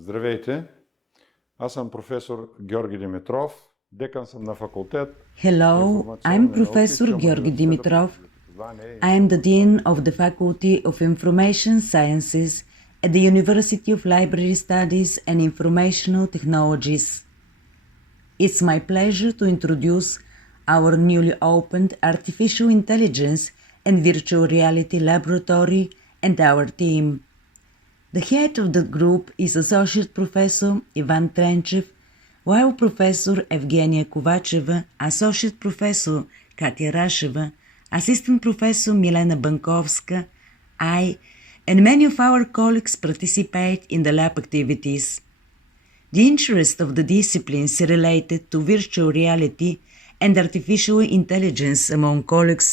Здравейте! Аз съм професор Георги Димитров, декан съм на факултет. Hello, I'm Professor Georgi Dimitrov. I am the Dean of the Faculty of Information Sciences at the University of Library Studies and Informational Technologies. It's my pleasure to introduce our newly opened Artificial Intelligence and Virtual Reality Laboratory and our team. The head of the group is Associate Professor Ivan Trenchev, while Professor Evgenia Kovacheva, Associate Professor Katya Rasheva, Assistant Professor Milena Bankovska, I, and many of our colleagues participate in the lab activities. The interest of the disciplines related to virtual reality and artificial intelligence among colleagues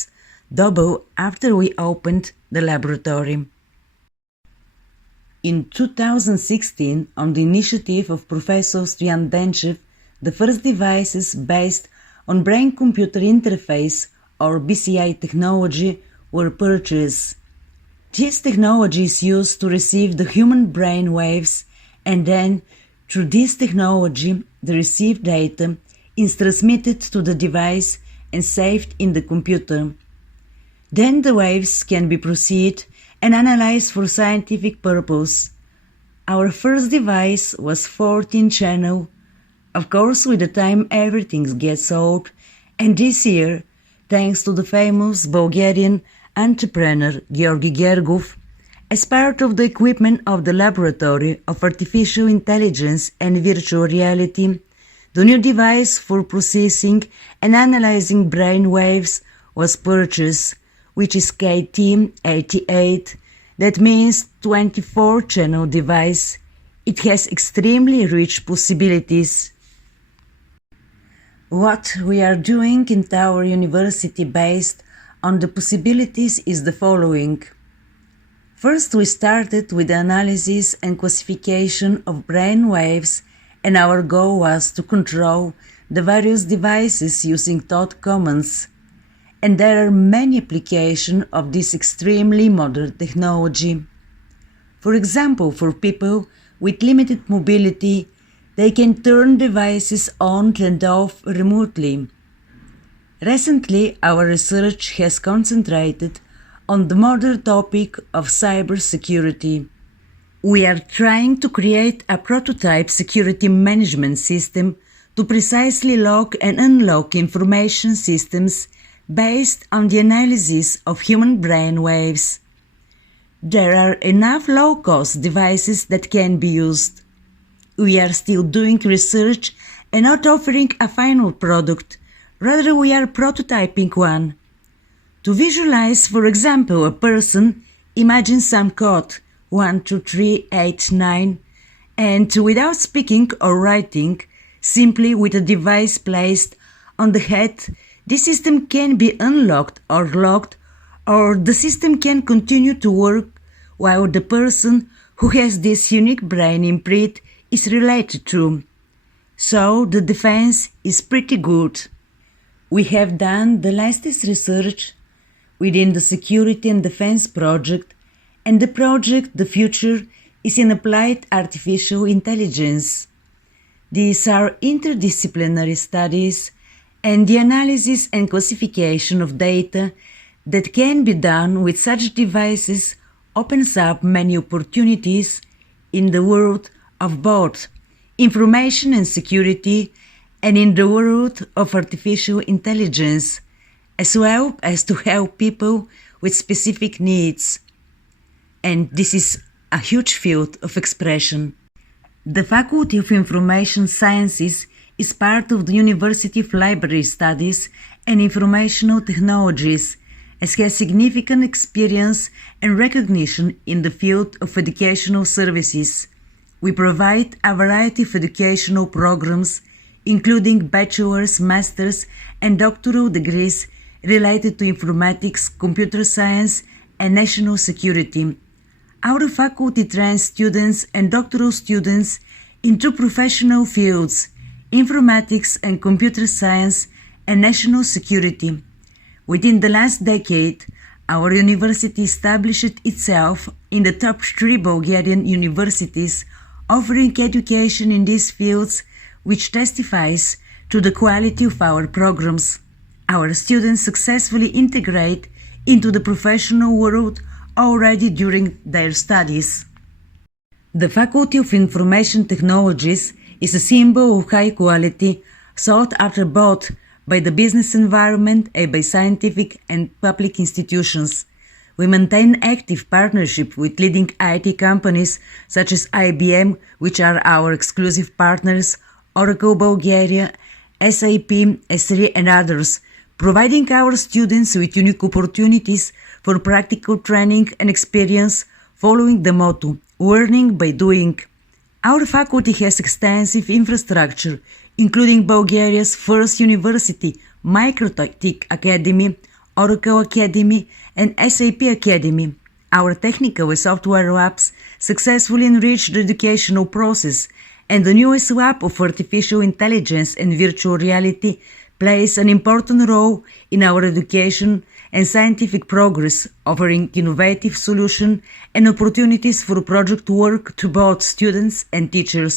doubled after we opened the laboratory. In 2016, on the initiative of Professor Stoyan Denchev, the first devices based on brain-computer interface or BCI technology were purchased. This technology is used to receive the human brain waves, and then, through this technology, the received data is transmitted to the device and saved in the computer. Then the waves can be processed and analyzed for scientific purpose. Our first device was 14-channel. Of course, with the time everything gets old, and this year, thanks to the famous Bulgarian entrepreneur Georgi Gergov, as part of the equipment of the Laboratory of Artificial Intelligence and Virtual Reality, the new device for processing and analyzing brain waves was purchased, which is KT88, that means 24-channel device. It has extremely rich possibilities. What we are doing in our university based on the possibilities is the following. First, we started with the analysis and classification of brain waves, and our goal was to control the various devices using thought commands. And there are many applications of this extremely modern technology. For example, for people with limited mobility, they can turn devices on and off remotely. Recently, our research has concentrated on the modern topic of cybersecurity. We are trying to create a prototype security management system to precisely lock and unlock information systems based on the analysis of human brain waves. There are enough low-cost devices that can be used. We are still doing research and not offering a final product, rather we are prototyping one. To visualize, for example, a person, imagine some code 1, 2, 3, 8, 9, and without speaking or writing, simply with a device placed on the head, the system can be unlocked or locked, or the system can continue to work while the person who has this unique brain imprint is related to. So the defense is pretty good. We have done the latest research within the Security and Defense project, and the project The Future is in applied artificial intelligence. These are interdisciplinary studies and the analysis and classification of data that can be done with such devices opens up many opportunities in the world of both information and security and in the world of artificial intelligence, as well as to help people with specific needs. And this is a huge field of expression. The Faculty of Information Sciences is part of the University of Library Studies and Informational Technologies, as has significant experience and recognition in the field of educational services. We provide a variety of educational programs, including bachelor's, master's, and doctoral degrees related to informatics, computer science, and national security. Our faculty trains students and doctoral students in two professional fields, informatics and computer science, and national security. Within the last decade, our university established itself in the top 3 Bulgarian universities offering education in these fields which testifies to the quality of our programs. Our students successfully integrate into the professional world already during their studies. The Faculty of Information Technologies is a symbol of high quality, sought after both by the business environment and by scientific and public institutions. We maintain active partnership with leading IT companies such as IBM, which are our exclusive partners, Oracle Bulgaria, SAP, S3 and others, providing our students with unique opportunities for practical training and experience following the motto, learning by doing. Our faculty has extensive infrastructure, including Bulgaria's first university, Microtech Academy, Oracle Academy, and SAP Academy. Our technical and software labs successfully enrich the educational process, and the newest lab of artificial intelligence and virtual reality plays an important role in our education and scientific progress, offering innovative solutions and opportunities for project work to both students and teachers.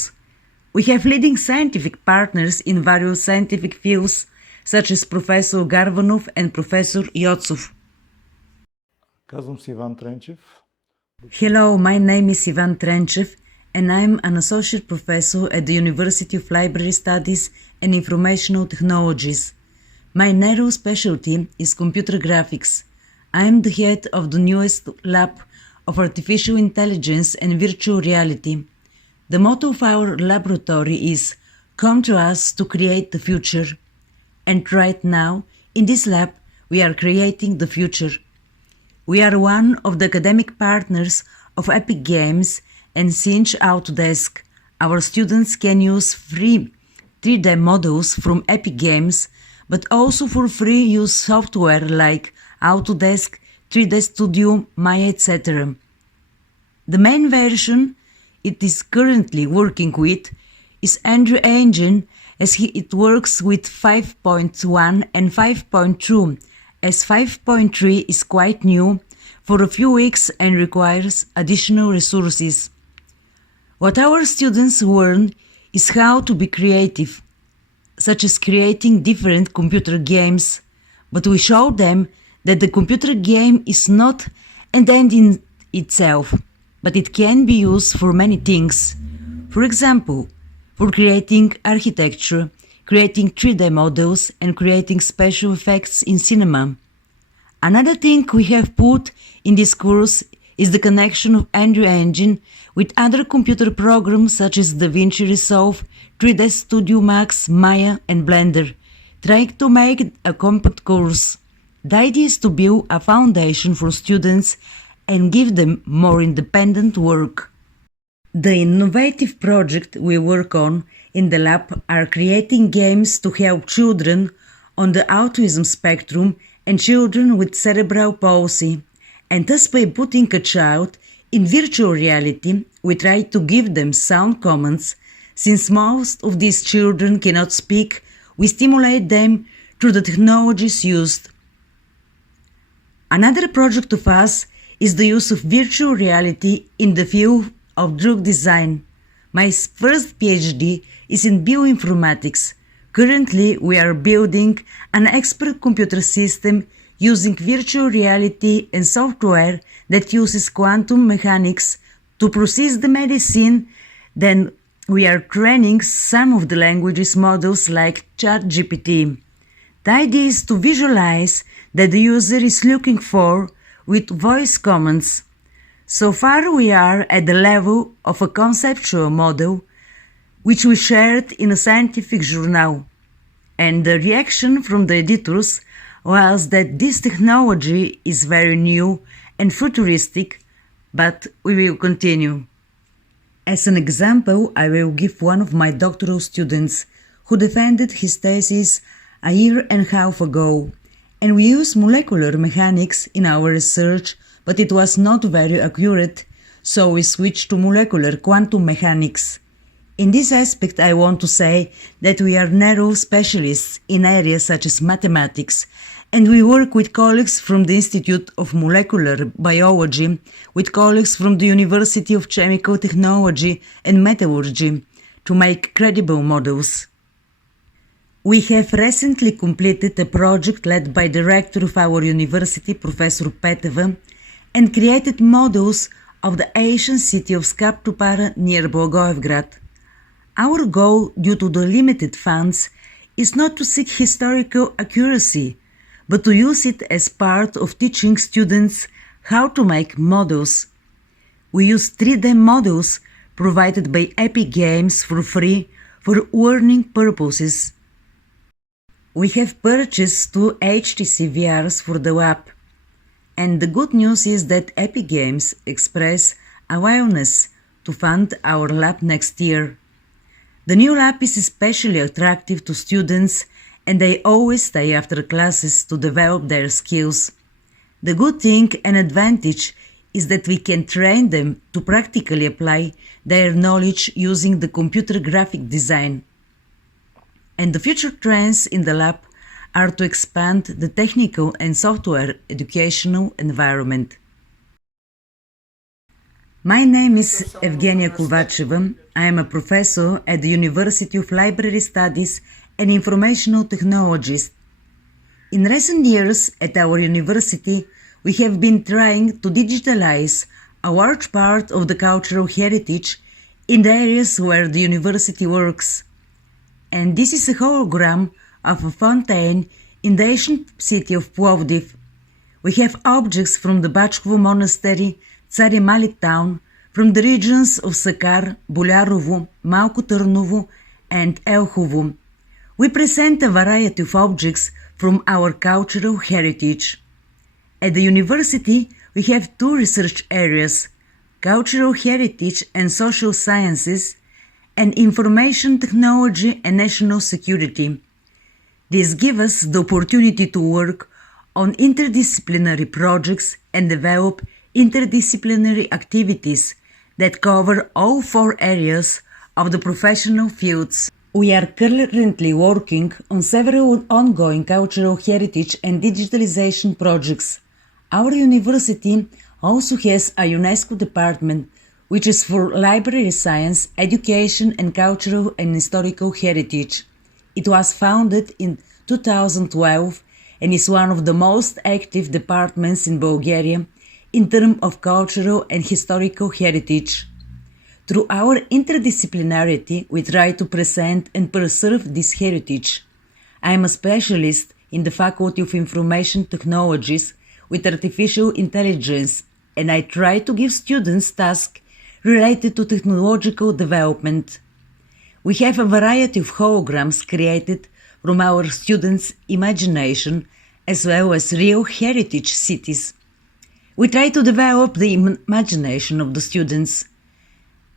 We have leading scientific partners in various scientific fields, such as Professor Garvanov and Professor Yotsov. Казвам се Иван Тренчев. Hello, my name is Ivan Trenchev, and I'm an associate professor at the University of Library Studies and Informational Technologies. My narrow specialty is computer graphics. I am the head of the newest lab of artificial intelligence and virtual reality. The motto of our laboratory is "Come to us to create the future." And right now, in this lab, we are creating the future. We are one of the academic partners of Epic Games and Cinch Autodesk. Our students can use free 3D models from Epic Games, but also for free use software like Autodesk, 3D Studio, Maya, etc. The main version it is currently working with is Andrew Engine, as it works with 5.1 and 5.2, as 5.3 is quite new for a few weeks and requires additional resources. What our students learn is how to be creative, such as creating different computer games, but we show them that the computer game is not an end in itself, but it can be used for many things. For example, for creating architecture, creating 3D models, and creating special effects in cinema. Another thing we have put in this course is the connection of Andrew Engine with other computer programs such as DaVinci Resolve, 3D Studio Max, Maya, and Blender, trying to make it a compact course. The idea is to build a foundation for students and give them more independent work. The innovative project we work on in the lab are creating games to help children on the autism spectrum and children with cerebral palsy. And thus by putting a child in virtual reality, we try to give them sound commands. Since most of these children cannot speak, we stimulate them through the technologies used. Another project of us is the use of virtual reality in the field of drug design. My first PhD is in bioinformatics. Currently, we are building an expert computer system using virtual reality and software that uses quantum mechanics to process the medicine. Then we are training some of the languages models like ChatGPT. The idea is to visualize that the user is looking for with voice commands. So far we are at the level of a conceptual model which we shared in a scientific journal, and the reaction from the editors was that this technology is very new and futuristic, but we will continue. As an example, I will give one of my doctoral students who defended his thesis a year and a half ago, and we used molecular mechanics in our research, but it was not very accurate, so we switched to molecular quantum mechanics. In this aspect, I want to say that we are narrow specialists in areas such as mathematics, and we work with colleagues from the Institute of Molecular Biology, with colleagues from the University of Chemical Technology and Metallurgy to make credible models. We have recently completed a project led by the rector of our university, Professor Peteva, and created models of the ancient city of Skaptupara near Blagoevgrad. Our goal, due to the limited funds, is not to seek historical accuracy, but to use it as part of teaching students how to make models. We use 3D models provided by Epic Games for free for learning purposes. We have purchased 2 HTC VRs for the lab, and the good news is that Epic Games express a willingness to fund our lab next year. The new lab is especially attractive to students, and they always stay after classes to develop their skills. The good thing and advantage is that we can train them to practically apply their knowledge using the computer graphic design. And the future trends in the lab are to expand the technical and software educational environment. My name is Evgenia Kovacheva. I am a professor at the University of Library Studies and Informational Technologies. In recent years at our university, we have been trying to digitalize a large part of the cultural heritage in the areas where the university works. And this is a hologram of a fountain in the ancient city of Plovdiv. We have objects from the Bachkovo monastery, Tsari Mali town, from the regions of Sakar, Bulyarovo, Malko Tarnovo, and Elhovo. We present a variety of objects from our cultural heritage. At the university, we have 2 research areas: cultural heritage and social sciences, and information technology and national security. This gives us the opportunity to work on interdisciplinary projects and develop interdisciplinary activities that cover all 4 areas of the professional fields. We are currently working on several ongoing cultural heritage and digitalization projects. Our university also has a UNESCO department which is for library science, education and cultural and historical heritage. It was founded in 2012 and is one of the most active departments in Bulgaria in terms of cultural and historical heritage. Through our interdisciplinarity, we try to present and preserve this heritage. I am a specialist in the Faculty of Information Technologies with Artificial Intelligence, and I try to give students tasks related to technological development. We have a variety of holograms created from our students' imagination as well as real heritage cities. We try to develop the imagination of the students,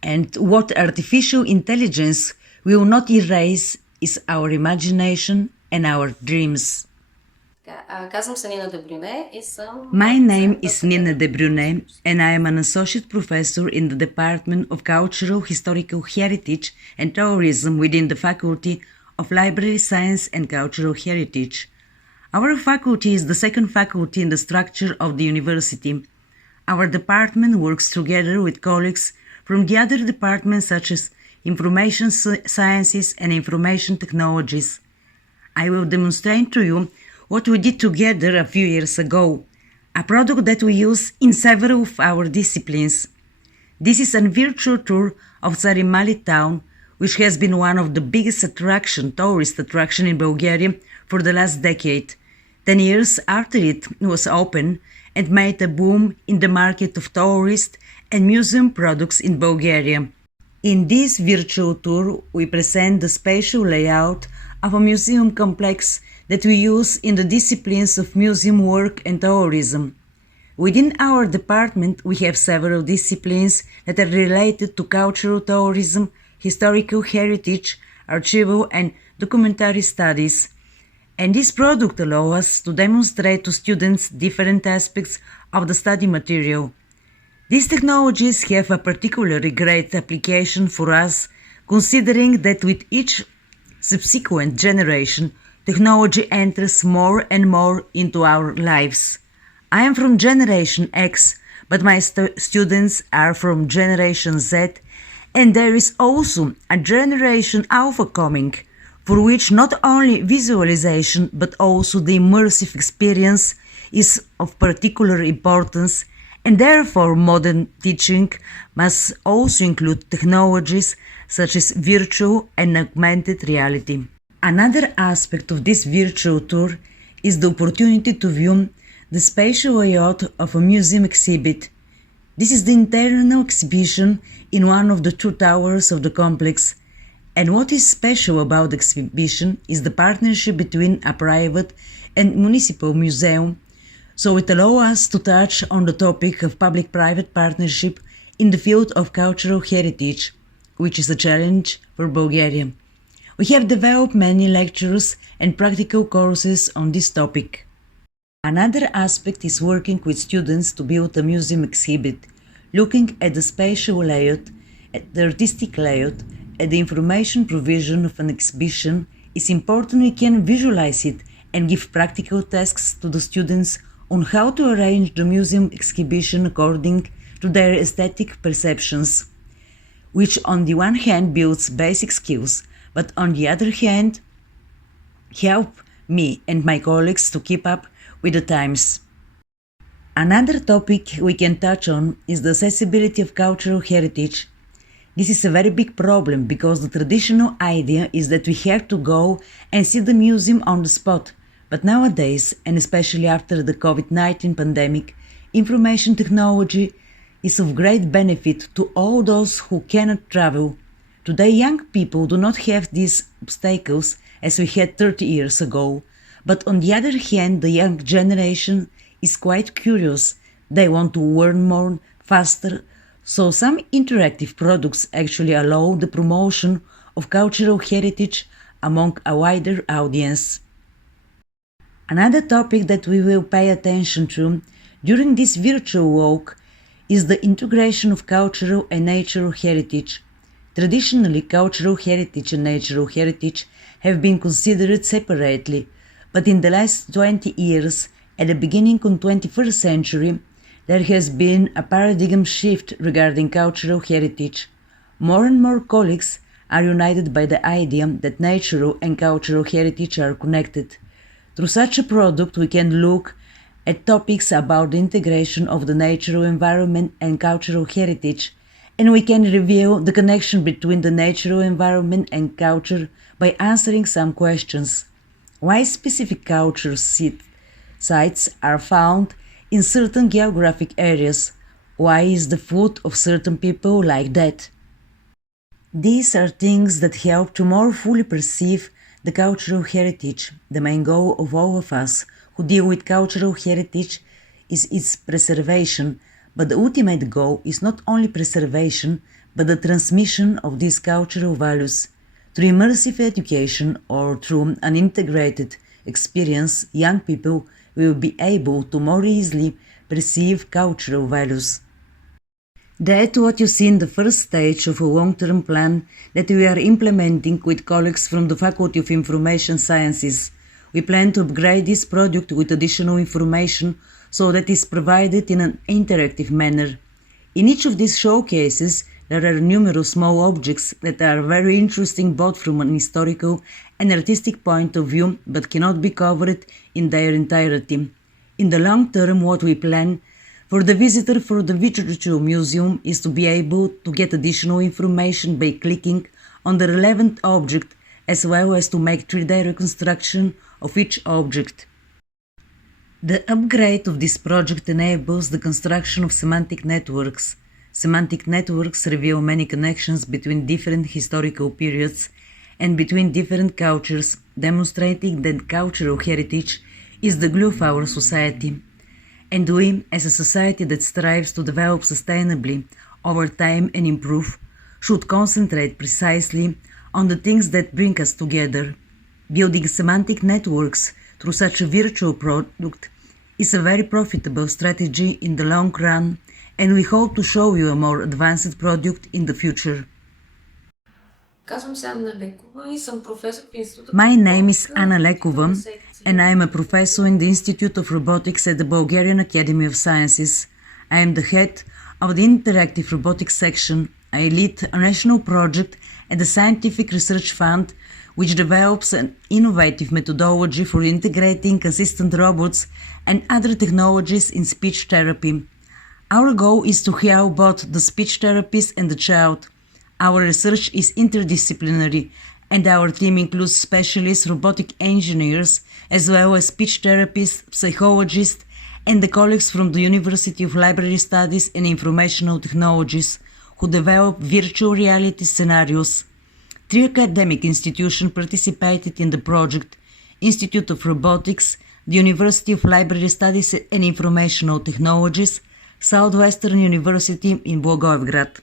and what artificial intelligence will not erase is our imagination and our dreams. My name is Nina De Brune, and I am an associate professor in the Department of Cultural, Historical Heritage and Tourism within the Faculty of Library Science and Cultural Heritage. Our faculty is the second faculty in the structure of the university. Our department works together with colleagues from the other departments such as Information Sciences and Information Technologies. I will demonstrate to you what we did together a few years ago, a product that we use in several of our disciplines. This is a virtual tour of Tsari Mali town, which has been one of the biggest tourist attraction in Bulgaria for the last decade, 10 years after it was opened and made a boom in the market of tourist and museum products in Bulgaria. In this virtual tour, we present the spatial layout of a museum complex that we use in the disciplines of museum work and tourism. Within our department, we have several disciplines that are related to cultural tourism, historical heritage, archival and documentary studies. And this product allows us to demonstrate to students different aspects of the study material. These technologies have a particularly great application for us, considering that with each subsequent generation, technology enters more and more into our lives. I am from Generation X, but my students are from Generation Z, and there is also a Generation Alpha coming, for which not only visualization but also the immersive experience is of particular importance, and therefore modern teaching must also include technologies such as virtual and augmented reality. Another aspect of this virtual tour is the opportunity to view the spatial layout of a museum exhibit. This is the internal exhibition in one of the two towers of the complex, and what is special about the exhibition is the partnership between a private and municipal museum, so it allows us to touch on the topic of public-private partnership in the field of cultural heritage, which is a challenge for Bulgaria. We have developed many lectures and practical courses on this topic. Another aspect is working with students to build a museum exhibit, looking at the spatial layout, at the artistic layout, at the information provision of an exhibition. It's important we can visualize it and give practical tasks to the students on how to arrange the museum exhibition according to their aesthetic perceptions, which on the one hand builds basic skills, but on the other hand help me and my colleagues to keep up with the times. Another topic we can touch on is the accessibility of cultural heritage. This is a very big problem because the traditional idea is that we have to go and see the museum on the spot. But nowadays, and especially after the COVID-19 pandemic, information technology is of great benefit to all those who cannot travel. Today, young people do not have these obstacles as we had 30 years ago. But on the other hand, the young generation is quite curious. They want to learn more, faster, so some interactive products actually allow the promotion of cultural heritage among a wider audience. Another topic that we will pay attention to during this virtual walk is the integration of cultural and natural heritage. Traditionally, cultural heritage and natural heritage have been considered separately, but in the last 20 years, at the beginning of the 21st century, there has been a paradigm shift regarding cultural heritage. More and more colleagues are united by the idea that natural and cultural heritage are connected. Through such a product, we can look at topics about the integration of the natural environment and cultural heritage, and we can reveal the connection between the natural environment and culture by answering some questions. Why specific culture sites are found in certain geographic areas? Why is the food of certain people like that? These are things that help to more fully perceive the cultural heritage. The main goal of all of us who deal with cultural heritage is its preservation, but the ultimate goal is not only preservation, but the transmission of these cultural values. Through immersive education or through an integrated experience, young people will be able to more easily perceive cultural values. That's what you see in the first stage of a long-term plan that we are implementing with colleagues from the Faculty of Information Sciences. We plan to upgrade this product with additional information so that it is provided in an interactive manner. In each of these showcases, there are numerous small objects that are very interesting both from an historical and artistic point of view, but cannot be covered in their entirety. In the long term, what we plan for the visitor for the virtual museum is to be able to get additional information by clicking on the relevant object, as well as to make 3D reconstruction of each object. The upgrade of this project enables the construction of semantic networks. Semantic networks reveal many connections between different historical periods and between different cultures, demonstrating that cultural heritage is the glue of our society. And we, as a society that strives to develop sustainably over time and improve, should concentrate precisely on the things that bring us together. Building semantic networks through such a virtual product is a very profitable strategy in the long run, and we hope to show you a more advanced product in the future. Казвам се Анна Лекова и съм професор в Института. My name is Anna Lekova, and I am a professor in the Institute of Robotics at the Bulgarian Academy of Sciences. I am the head of the Interactive Robotics section. I lead a national project at the Scientific Research Fund, which develops an innovative methodology for integrating assistant robots and other technologies in speech therapy. Our goal is to help both the speech therapist and the child. Our research is interdisciplinary, and our team includes specialists, robotic engineers, as well as speech therapists, psychologists, and the colleagues from the University of Library Studies and Informational Technologies, who develop virtual reality scenarios. 3 academic institutions participated in the project: Institute of Robotics, the University of Library Studies and Informational Technologies, Southwestern University in Blagoevgrad.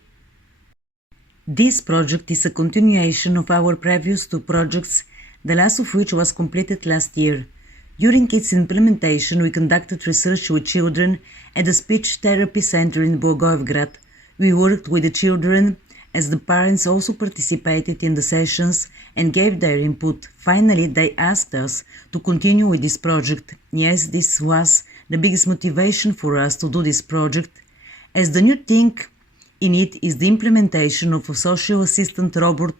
This project is a continuation of our previous 2 projects, the last of which was completed last year. During its implementation, we conducted research with children at the Speech Therapy Center in Blagoevgrad. We worked with the children as the parents also participated in the sessions and gave their input. Finally, they asked us to continue with this project. Yes, this was the biggest motivation for us to do this project, as the new thing in it is the implementation of a social assistant robot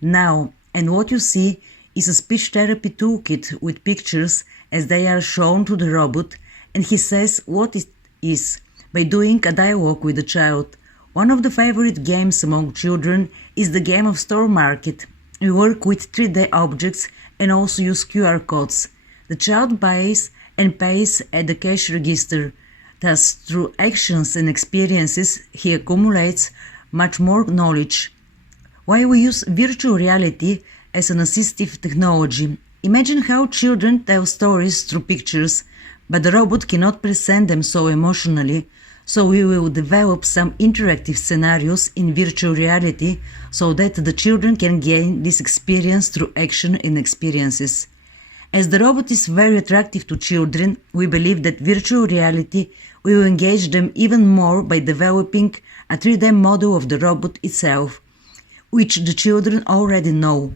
now, and what you see is a speech therapy toolkit with pictures as they are shown to the robot, and he says what it is by doing a dialogue with the child. One of the favorite games among children is the game of Store Market. We work with 3D objects and also use QR codes. The child buys and pays at the cash register. Thus, through actions and experiences, he accumulates much more knowledge. Why we use virtual reality as an assistive technology? Imagine how children tell stories through pictures, but the robot cannot present them so emotionally, so we will develop some interactive scenarios in virtual reality so that the children can gain this experience through action and experiences. As the robot is very attractive to children, we believe that virtual reality will engage them even more by developing a 3D model of the robot itself, which the children already know.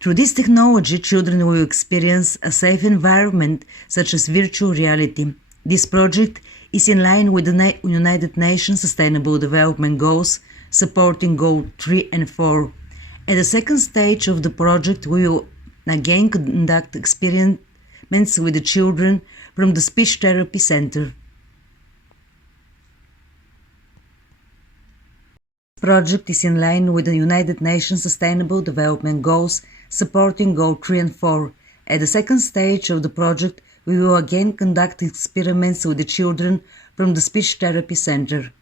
Through this technology, children will experience a safe environment such as virtual reality. This project is in line with the United Nations Sustainable Development Goals, supporting Goal 3 and 4. At the second stage of the project, we will again conduct experiments with the children from the Speech Therapy Center. This project is in line with the United Nations Sustainable Development Goals, supporting Goal 3 and 4. At the second stage of the project, we will again conduct experiments with the children from the Speech Therapy Center.